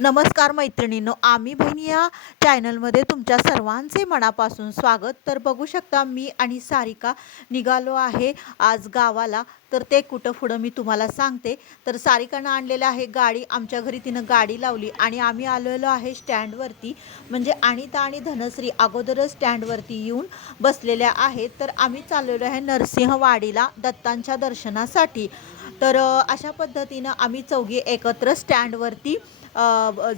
नमस्कार मैत्रिणींनो, आम्ही बहिणी या चॅनलमध्ये तुमच्या सर्वांचे मनापासून स्वागत. तर बघू शकता मी आणि सारिका निघालो आहे आज गावाला. तर ते कुठं पुढं मी तुम्हाला सांगते. तर सारिकानं आणलेलं आहे गाडी, आमच्या घरी तिनं गाडी लावली आणि आम्ही आलेलो आहे स्टँडवरती. म्हणजे अनिता आणि धनश्री अगोदरच स्टँडवरती येऊन बसलेल्या आहेत. तर आम्ही चाललेलो आहे नरसिंहवाडीला दत्तांच्या दर्शनासाठी. तर अशा पद्धतीनं आम्ही चौघी एकत्र स्टँडवरती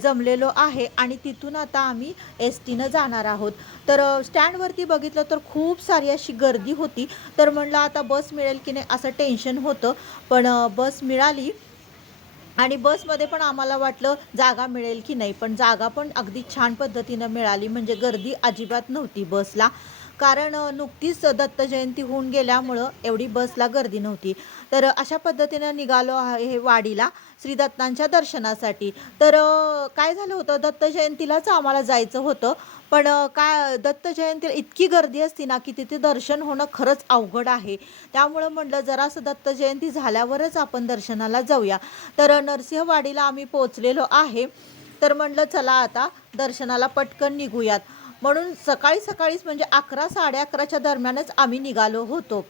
जमलेलो आहे आणि तिथून आता आम्ही एस टीनं जाणार आहोत. तर स्टँडवरती बघितलं तर खूप सारी अशी गर्दी होती. तर म्हणलं आता बस मिळेल की नाही असं टेन्शन होतं, पण बस मिळाली आणि बसमध्ये पण आम्हाला वाटलं जागा मिळेल की नाही, पण जागा पण अगदी छान पद्धतीनं मिळाली. म्हणजे गर्दी अजिबात नव्हती बसला, कारण नुकतीच दत्त जयंती होऊन गेल्यामुळं एवढी बसला गर्दी नव्हती. तर अशा पद्धतीनं निघालो आहे वाडीला श्री दत्तांच्या दर्शनासाठी. तर काय झालं होतं, दत्त जयंतीलाच आम्हाला जायचं होतं, पण काय दत्त जयंतीला इतकी गर्दी असती ना की तिथे दर्शन होणं खरंच अवघड आहे. त्यामुळं म्हटलं जरासं दत्त जयंती झाल्यावरच आपण दर्शनाला जाऊया. तर नरसिंहवाडीला आम्ही पोचलेलो आहे. तर म्हटलं चला आता दर्शनाला पटकन निघूयात. म्हणून सकाळी सकाळीच म्हणजे 11 11:30च्या दरम्यानच आम्ही निघालो होतो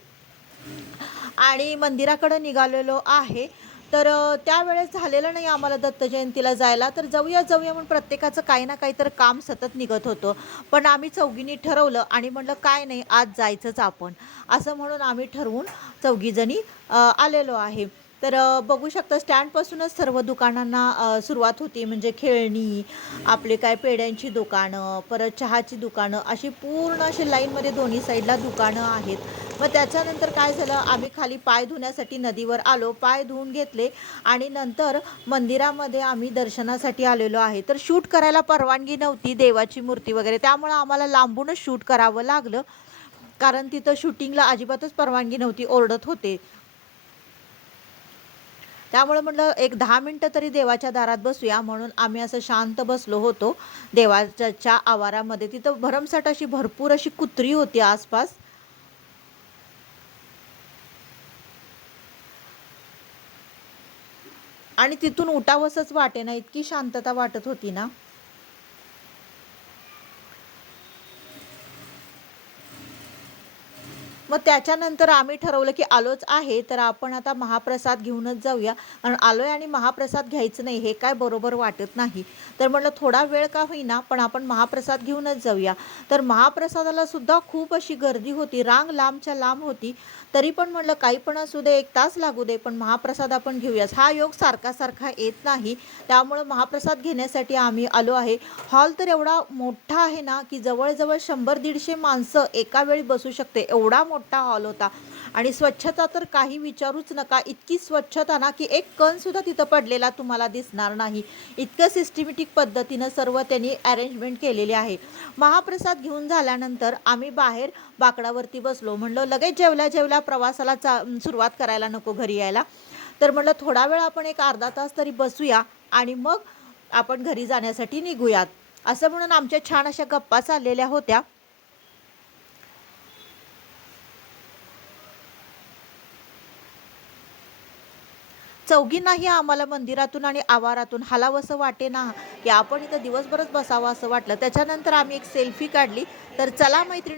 आणि मंदिराकडे निघालेलो आहे. तर त्यावेळेस झालेलं नाही आम्हाला दत्त जयंतीला जायला. तर जाऊया जाऊया म्हणून प्रत्येकाचं काही ना काही तर काम सतत निघत होतं. पण आम्ही चौघींनी ठरवलं आणि म्हटलं काय नाही आज जायचंच आपण, असं म्हणून आम्ही ठरवून चौघीजणी आलेलो आहे. तर बघू शकता स्टँडपासूनच सर्व दुकानांना सुरुवात होती. म्हणजे खेळणी, आपले काय पेड्यांची दुकानं, परत चहाची दुकानं, अशी पूर्ण अशी लाईनमध्ये दोन्ही साईडला दुकानं आहेत. मग त्याच्यानंतर काय झालं, आम्ही खाली पाय धुण्यासाठी नदीवर आलो, पाय धुवून घेतले आणि नंतर मंदिरामध्ये आम्ही दर्शनासाठी आलेलो आहे. तर शूट करायला परवानगी नव्हती, देवाची मूर्ती वगैरे, त्यामुळं आम्हाला लांबूनच शूट करावं लागलं, कारण तिथं शूटिंगला अजिबातच परवानगी नव्हती, ओरडत होते. त्यामुळे म्हटलं एक 10 मिनटं तरी देवाच्या दारात बसूया, म्हणून आम्ही असं शांत बसलो होतो देवाच्या आवारामध्ये. तिथं भरमसाठ अशी भरपूर अशी कुत्री होती आसपास आणि तिथून उठावसंच वाटेना, इतकी शांतता वाटत होती ना. मग त्याच्यानंतर आम्ही ठरवलं की आलोच आहे तर आपण आता महाप्रसाद घेऊनच जाऊया, कारण आलोय आणि महाप्रसाद घ्यायचं नाही हे काय बरोबर वाटत नाही. तर म्हटलं थोडा वेळ का होईना पण आपण महाप्रसाद घेऊनच जाऊया. तर महाप्रसादाला सुद्धा खूप अशी गर्दी होती, रांग लांबच्या लांब होती. तरी पण म्हटलं काही पण असू दे, 1 तास लागू दे, पण महाप्रसाद आपण घेऊयाच. हा योग सारखा सारखा येत नाही, त्यामुळं महाप्रसाद घेण्यासाठी आम्ही आलो आहे. हॉल तर एवढा मोठा आहे ना की जवळजवळ 100-150 माणसं एका वेळी बसू शकते, एवढा मोठा हॉल होता. आणि स्वच्छता तर काही विचारूच नका, इतकी स्वच्छता ना की एक कण सुद्धा तिथं पडलेला तुम्हाला दिसणार नाही. इतकं सिस्टमॅटिक पद्धतीनं सर्व त्यांनी अरेंजमेंट केलेली आहे. महाप्रसाद घेऊन झाल्यानंतर आम्ही बाहेर बाकडावरती बसलो. म्हणलं लगेच जेवल्या जेवल्या प्रवासाला सुरुवात करायला नको घरी यायला. तर म्हटलं थोडा वेळ आपण एक अर्धा तास तरी बसूया आणि मग आपण घरी जाण्यासाठी निघूयात, असं म्हणून आमच्या छान अशा गप्पा चाललेल्या होत्या. चौघींनाही आम्हाला मंदिरातून आणि आवारातून हलावंसं वाटेना की आपण इथं दिवसभरच बसावं असं वाटलं. त्याच्यानंतर आम्ही एक सेल्फी काढली. तर चला मैत्रिणी.